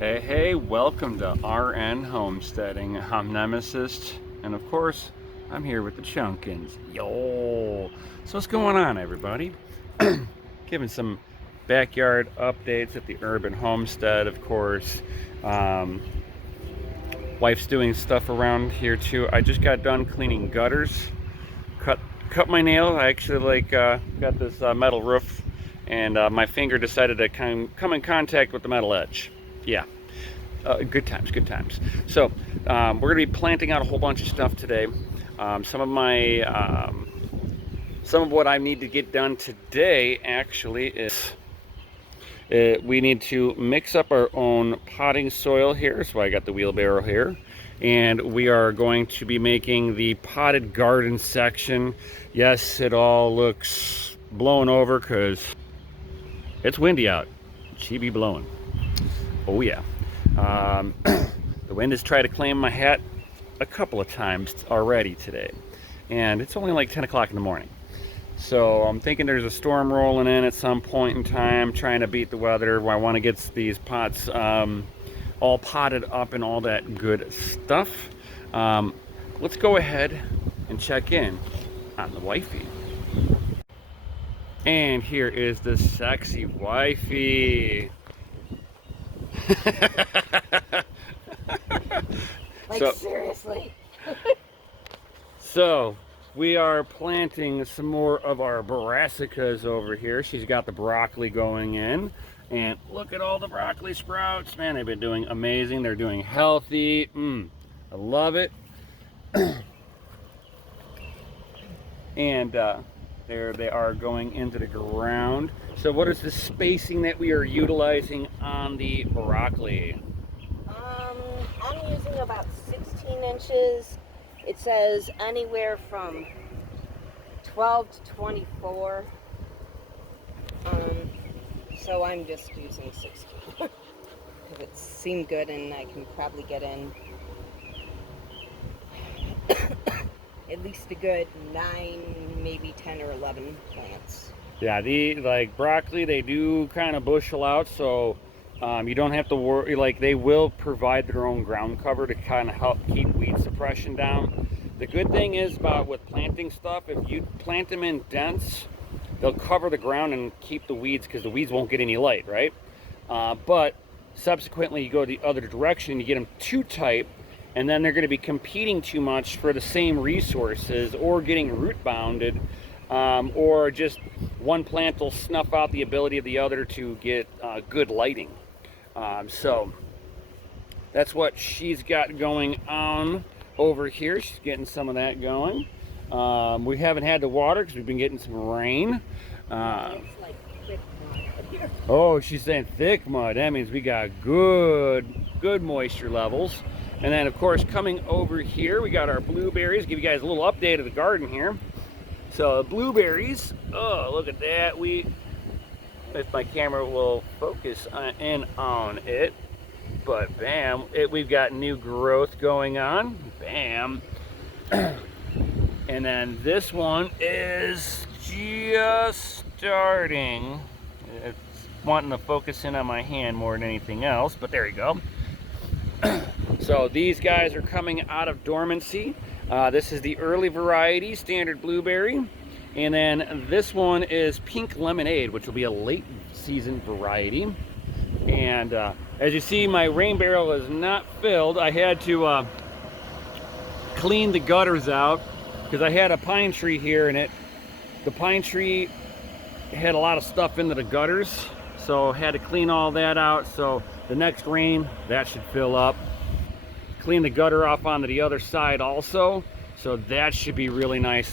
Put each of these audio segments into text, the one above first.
Hey, welcome to RN Homesteading. I'm Nemesis, and of course, I'm here with the Chunkins. Yo! So what's going on, everybody? Giving some backyard updates at the urban homestead, of course. Wife's doing stuff around here too. I just got done cleaning gutters. Cut my nail. I actually got this metal roof, and my finger decided to come in contact with the metal edge. Yeah. Good times, good times. So we're going to be planting out a whole bunch of stuff today. Some of what I need to get done today actually is we need to mix up our own potting soil here. So I got the wheelbarrow here, and we are going to be making the potted garden section. Yes, it all looks blown over because it's windy out. She be blowing. Oh yeah. The wind has tried to claim my hat a couple of times already today, and it's only like 10 o'clock in the morning. So I'm thinking there's a storm rolling in at some point in time, trying to beat the weather. I want to get these pots all potted up and all that good stuff. Let's go ahead and check in on the wifey. And here is the sexy wifey. Seriously. So we are planting some more of our brassicas over here. She's got the broccoli going in, and look at all the broccoli sprouts. Man, they've been doing amazing. They're doing healthy. I love it. And there they are going into the ground. So what is the spacing that we are utilizing on the broccoli? I'm using about 16 inches. It says anywhere from 12 to 24. So I'm just using 16 because it seemed good, and I can probably get in at least a good 9, maybe 10 or 11 plants. Yeah, like broccoli, they do kind of bushel out, so you don't have to worry. Like, they will provide their own ground cover to kind of help keep weed suppression down. The good thing is about with planting stuff, if you plant them in dense, they'll cover the ground and keep the weeds, because the weeds won't get any light, right? But subsequently, you go the other direction, you get them too tight, and then they're going to be competing too much for the same resources, or getting root bounded, or just one plant will snuff out the ability of the other to get good lighting. So that's what she's got going on over here. She's getting some of that going. We haven't had to water because we've been getting some rain. It's like thick mud. Oh, she's saying thick mud. That means we got good moisture levels. And then, of course, coming over here, we got our blueberries. Give you guys a little update of the garden here. So blueberries, oh, look at that. If my camera will focus in on it, but bam, we've got new growth going on. Bam. And then this one is just starting. It's wanting to focus in on my hand more than anything else, but there you go. So these guys are coming out of dormancy. This is the early variety, standard blueberry. And then this one is pink lemonade, which will be a late season variety. And as you see, my rain barrel is not filled. I had to clean the gutters out because I had a pine tree here, and the pine tree had a lot of stuff into the gutters. So I had to clean all that out. So the next rain, that should fill up. Clean the gutter off onto the other side also. So that should be really nice.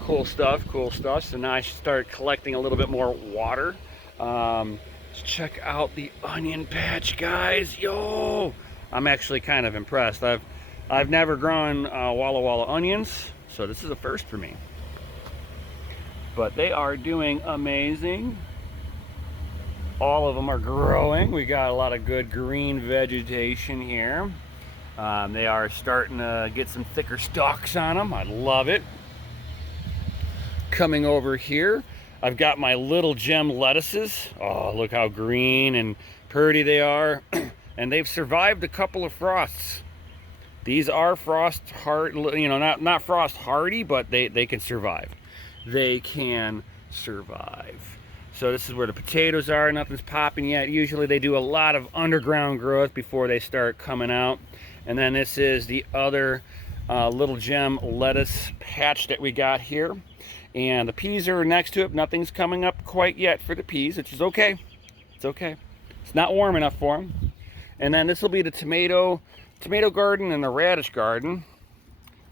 Cool stuff. So now I should start collecting a little bit more water. Let's check out the onion patch, guys. Yo! I'm actually kind of impressed. I've never grown Walla Walla onions, so this is a first for me. But they are doing amazing. All of them are growing. We got a lot of good green vegetation here. They are starting to get some thicker stalks on them. I love it. Coming over here, I've got my little gem lettuces. Oh, look how green and pretty they are. And they've survived a couple of frosts. These are frost hard, you know, not frost hardy, but they can survive. They can survive. So this is where the potatoes are. Nothing's popping yet. Usually they do a lot of underground growth before they start coming out. And then this is the other little gem lettuce patch that we got here. And the peas are next to it. Nothing's coming up quite yet for the peas, which is okay. It's okay. It's not warm enough for them. And then this will be the tomato garden and the radish garden.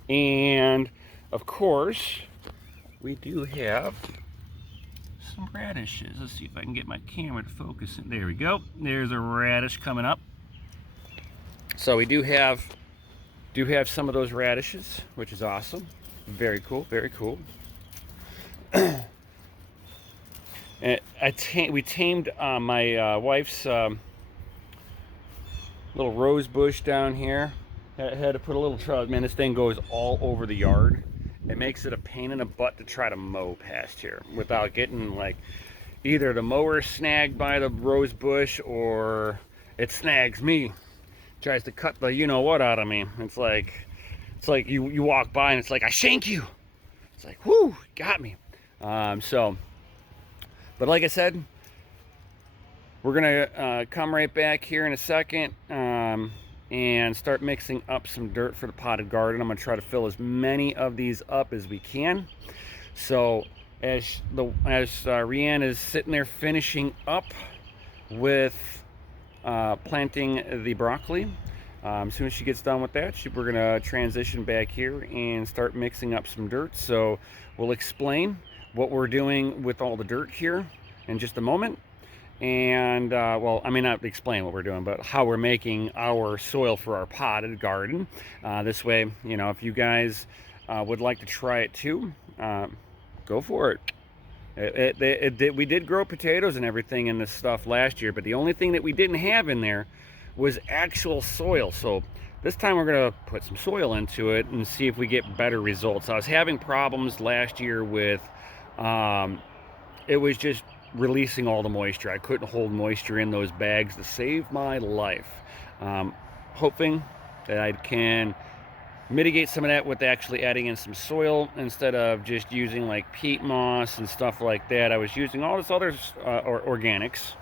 And of course, we do have some radishes. Let's see if I can get my camera to focus in. There we go. There's a radish coming up. So we do have some of those radishes, which is awesome. Very cool, very cool. And we tamed my wife's little rose bush down here. Had to put a little trouble. Man, this thing goes all over the yard. It makes it a pain in the butt to try to mow past here without getting like either the mower snagged by the rose bush or it snags me. Tries to cut the you know what out of me. It's like you walk by and it's like I shank you. It's like whoo, got me. But like I said, we're gonna come right back here in a second and start mixing up some dirt for the potted garden. I'm gonna try to fill as many of these up as we can. So as Rianne is sitting there finishing up with planting the broccoli, as soon as she gets done with that, we're gonna transition back here and start mixing up some dirt. So we'll explain what we're doing with all the dirt here in just a moment. And well, I may not explain what we're doing, but how we're making our soil for our potted garden. This way, you know, if you guys would like to try it too, go for it. We did grow potatoes and everything in this stuff last year, but the only thing that we didn't have in there was actual soil. So this time we're gonna put some soil into it and see if we get better results. I was having problems last year with it was just releasing all the moisture. I couldn't hold moisture in those bags to save my life. Hoping that I can mitigate some of that with actually adding in some soil instead of just using like peat moss and stuff like that. I was using all this other organics,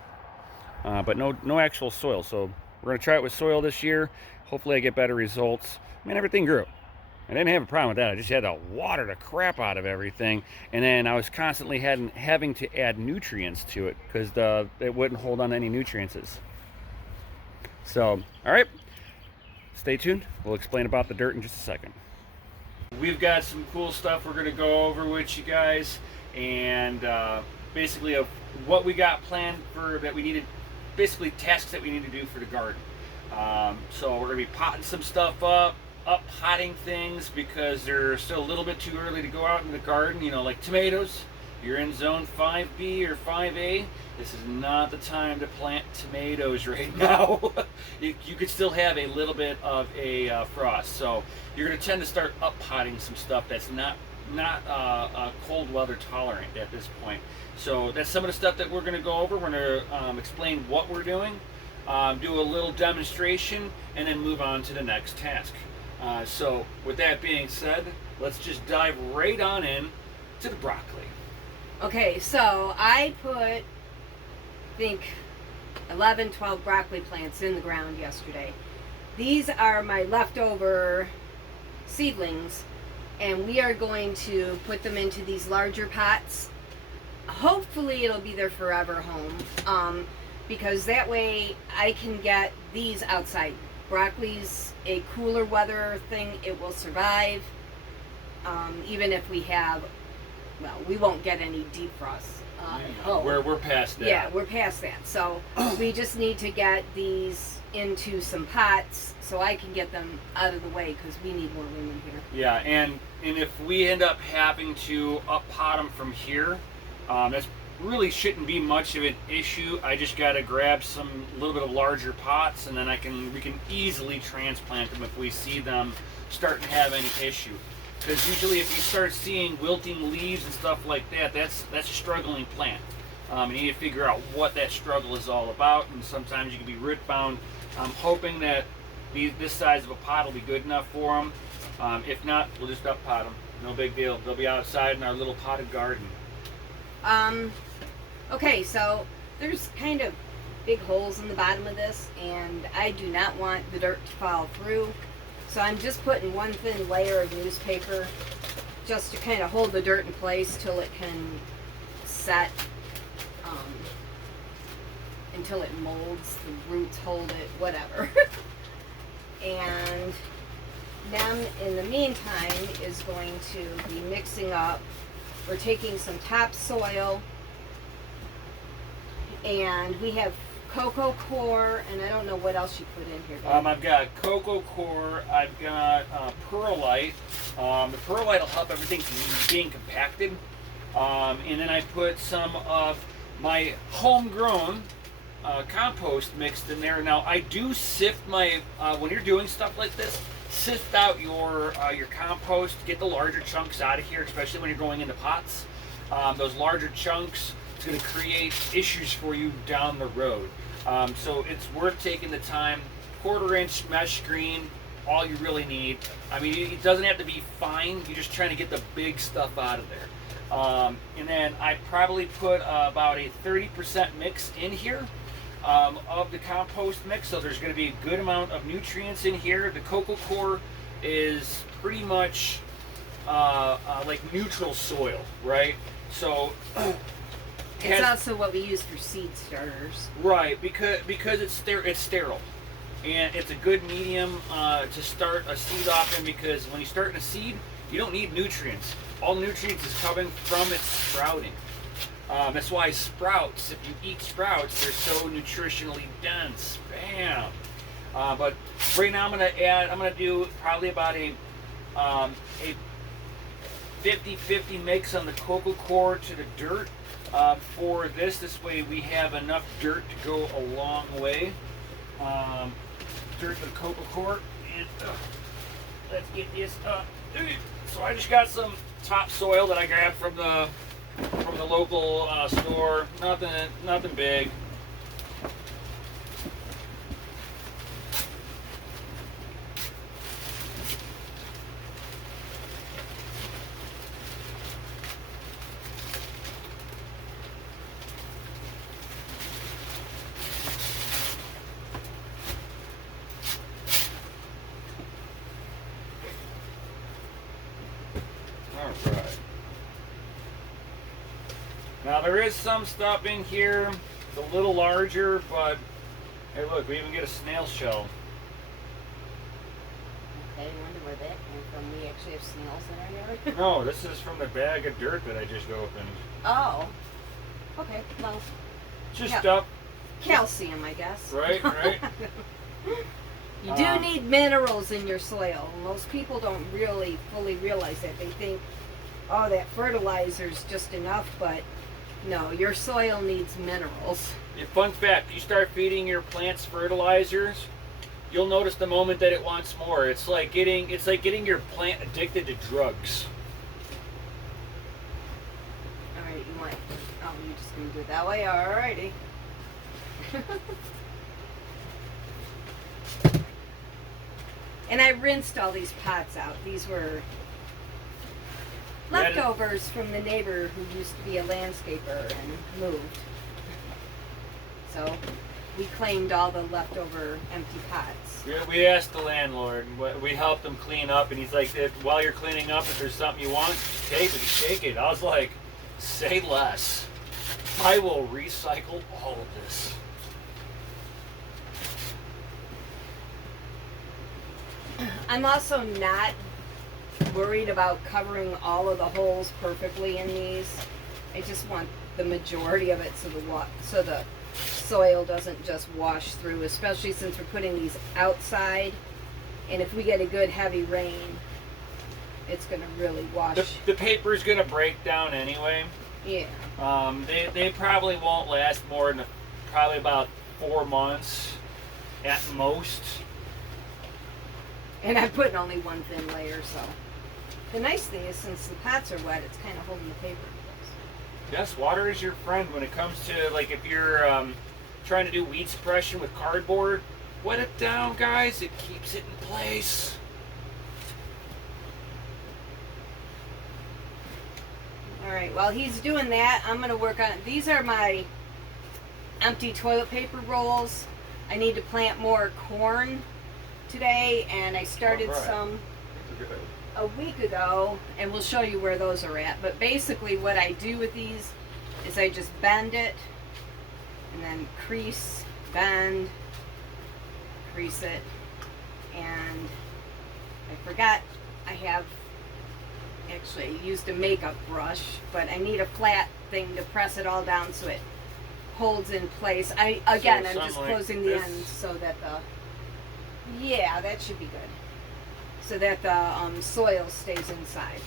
but no actual soil. So we're gonna try it with soil this year. Hopefully I get better results. Man, everything grew. I didn't have a problem with that. I just had to water the crap out of everything. And then I was constantly having to add nutrients to it because it wouldn't hold on to any nutrients. So, all right, stay tuned. We'll explain about the dirt in just a second. We've got some cool stuff we're gonna go over with you guys, and basically of what we got planned for that we needed, basically tasks that we need to do for the garden. So we're gonna be potting some stuff up potting things because they're still a little bit too early to go out in the garden. You know, like tomatoes, you're in zone 5B or 5A. This is not the time to plant tomatoes right now. You could still have a little bit of a frost, so you're going to tend to start up potting some stuff that's not cold weather tolerant at this point. So that's some of the stuff that we're going to go over. We're going to explain what we're doing, do a little demonstration, and then move on to the next task. So with that being said, let's just dive right on in to the broccoli. Okay, so I put, I think, 11, 12 broccoli plants in the ground yesterday. These are my leftover seedlings, and we are going to put them into these larger pots. Hopefully it'll be their forever home, because that way I can get these outside. Broccoli's a cooler weather thing. It will survive, even if we have, well, we won't get any deep frosts. We're past that. Yeah, we're past that. So we just need to get these into some pots so I can get them out of the way because we need more room in here. Yeah, and if we end up having to up pot them from here, that's really shouldn't be much of an issue. I just got to grab some little bit of larger pots, and then we can easily transplant them if we see them starting to have any issue. Because usually if you start seeing wilting leaves and stuff like that, that's a struggling plant. You need to figure out what that struggle is all about, and sometimes you can be root bound. I'm hoping that this size of a pot will be good enough for them. If not, we'll just up pot them. No big deal. They'll be outside in our little potted garden. Okay, so there's kind of big holes in the bottom of this, and I do not want the dirt to fall through. So I'm just putting one thin layer of newspaper just to kind of hold the dirt in place till it can set, until it molds, the roots hold it, whatever. And then in the meantime is going to be mixing up, we're taking some topsoil, and we have cocoa core, and I don't know what else you put in here, Dave. I've got cocoa core, I've got perlite. The perlite will help everything from being compacted. And then I put some of my homegrown compost mixed in there. Now I do sift my, when you're doing stuff like this, sift out your compost, get the larger chunks out of here, especially when you're going into pots. Those larger chunks, it's going to create issues for you down the road. So it's worth taking the time. 1/4 inch mesh screen, all you really need. I mean, it doesn't have to be fine. You're just trying to get the big stuff out of there. And then I probably put about a 30% mix in here of the compost mix. So there's going to be a good amount of nutrients in here. The cocoa core is pretty much like neutral soil, right? So it's also what we use for seed starters. Right, because it's sterile, and it's a good medium to start a seed off in, because when you start in a seed, you don't need nutrients. All nutrients is coming from its sprouting. That's why sprouts, if you eat sprouts, they're so nutritionally dense. Bam! But right now I'm gonna do probably about a 50-50 mix on the cocoa core to the dirt. For this way we have enough dirt to go a long way. Dirt with cocoa core, and let's get this up. So I just got some topsoil that I grabbed from the local store. Nothing big. Alright. Now there is some stuff in here. It's a little larger, but hey look, we even get a snail shell. Okay, I wonder where that came from. We actually have snails in our yard. No, this is from the bag of dirt that I just opened. Oh. Okay, well. Just stuff. Calcium, I guess. Right. You do need minerals in your soil. Most people don't really fully realize that. They think, oh, that fertilizer's just enough, but no, your soil needs minerals. Fun fact, you start feeding your plants fertilizers, you'll notice the moment that it wants more. It's like getting your plant addicted to drugs. Alright, you want, oh, you're just gonna do it that way? Alrighty. And I rinsed all these pots out. These were leftovers from the neighbor who used to be a landscaper and moved. So we claimed all the leftover empty pots. We asked the landlord, we helped him clean up, and he's like, while you're cleaning up, if there's something you want, take it, shake it. I was like, say less. I will recycle all of this. I'm also not worried about covering all of the holes perfectly in these. I just want the majority of it so the soil doesn't just wash through, especially since we're putting these outside. And if we get a good heavy rain, it's going to really wash. The paper's going to break down anyway. Yeah. They probably won't last more than probably about 4 months at most. And I'm putting only one thin layer, so. The nice thing is, since the pots are wet, it's kind of holding the paper in place. Yes, water is your friend when it comes to, like, if you're trying to do weed suppression with cardboard. Wet it down, guys. It keeps it in place. All right, while he's doing that, I'm going to work on, these are my empty toilet paper rolls. I need to plant more corn today, and I started some a week ago, and we'll show you where those are at. But basically what I do with these is I just bend it, and then crease, bend, crease it, and I forgot I have, actually I used a makeup brush, but I need a flat thing to press it all down so it holds in place. I'm just closing the ends so that yeah, that should be good. So that the soil stays inside.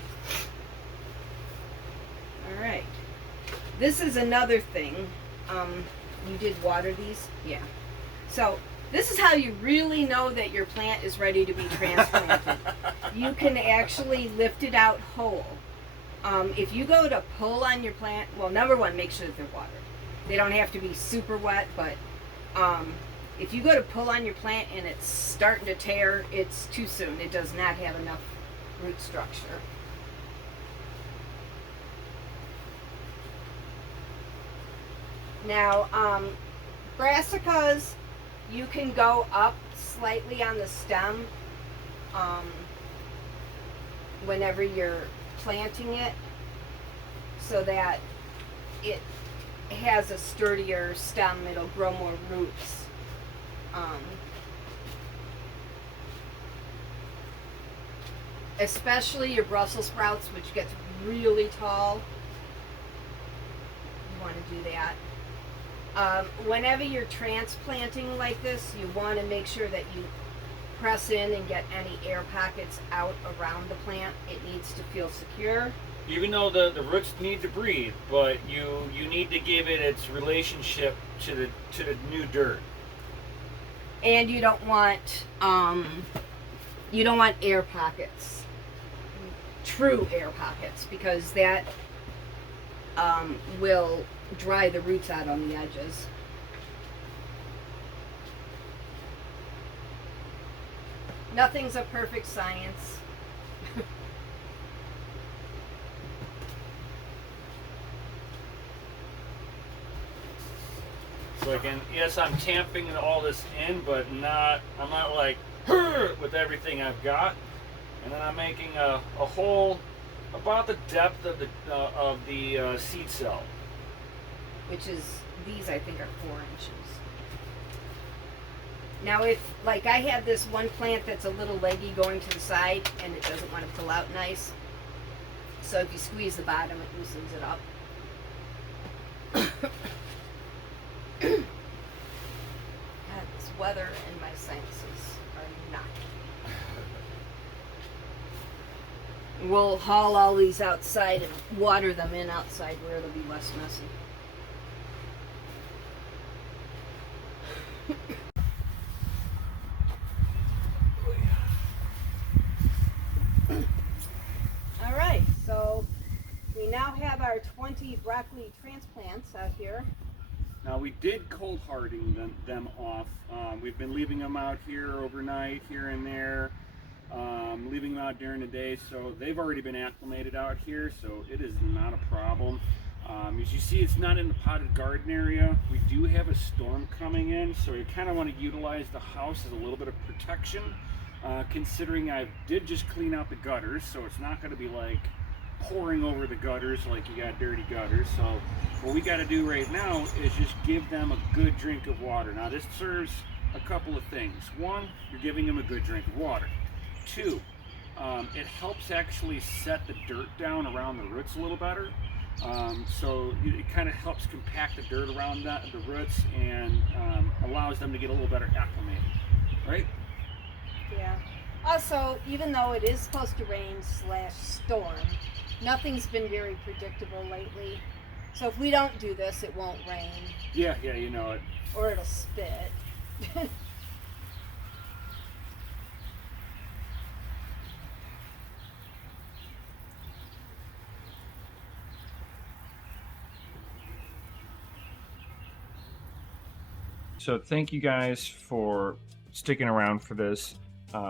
All right. This is another thing. You did water these? Yeah. So this is how you really know that your plant is ready to be transplanted. You can actually lift it out whole. If you go to pull on your plant, well, number one, make sure that they're watered. They don't have to be super wet, but if you go to pull on your plant and it's starting to tear, it's too soon. It does not have enough root structure. Now, brassicas, you can go up slightly on the stem whenever you're planting it, so that it has a sturdier stem. It'll grow more roots. Especially your Brussels sprouts, which gets really tall. You want to do that. Whenever you're transplanting like this, you want to make sure that you press in and get any air pockets out around the plant. It needs to feel secure. Even though the roots need to breathe, but you need to give it its relationship to the new dirt. And you don't want air pockets, true air pockets, because that will dry the roots out on the edges. Nothing's a perfect science. So again, yes, I'm tamping all this in, but I'm not like with everything I've got. And then I'm making a hole about the depth of the seed cell. Which is, these I think are 4 inches. Now if, like I have this one plant that's a little leggy going to the side and it doesn't want to pull out nice. So if you squeeze the bottom, it loosens it up. God, this weather and my sinuses are not. We'll haul all these outside and water them in outside where it'll be less messy. All right, so we now have our 20 broccoli transplants out here. Now we did cold hardening them off. We've been leaving them out here overnight, here and there, leaving them out during the day, so they've already been acclimated out here, so it is not a problem. As you see, it's not in the potted garden area. We do have a storm coming in, so you kind of want to utilize the house as a little bit of protection, considering I did just clean out the gutters, so it's not going to be like pouring over the gutters like you got dirty gutters. So what we got to do right now is just give them a good drink of water. Now this serves a couple of things. One, you're giving them a good drink of water. Two, it helps actually set the dirt down around the roots a little better. So it kind of helps compact the dirt around the roots and allows them to get a little better acclimated, right? Yeah. Also, even though it is supposed to rain / storm, nothing's been very predictable lately. So if we don't do this, it won't rain. Yeah, you know it. Or it'll spit. So thank you guys for sticking around for this.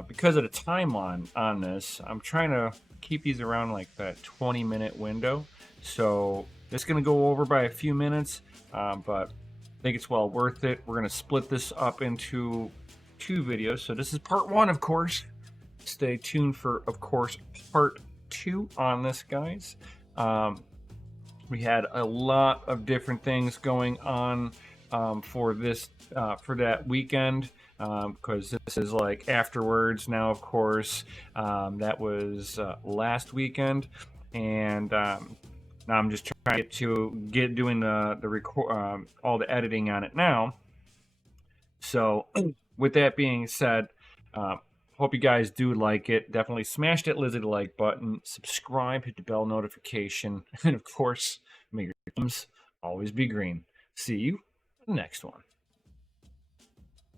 Because of the timeline on this, I'm trying to keep these around like that 20-minute window. So it's going to go over by a few minutes, but I think it's well worth it. We're going to split this up into 2 videos. So this is part 1, of course. Stay tuned for, of course, part 2 on this, guys. We had a lot of different things going on for this for that weekend, because this is like afterwards now, of course. That was last weekend, and now I'm just trying to get doing the record, all the editing on it now. So with that being said, hope you guys do like it. Definitely smash that Lizzie like button, subscribe, hit the bell notification, and of course, may your dreams always be green. See you in the next one.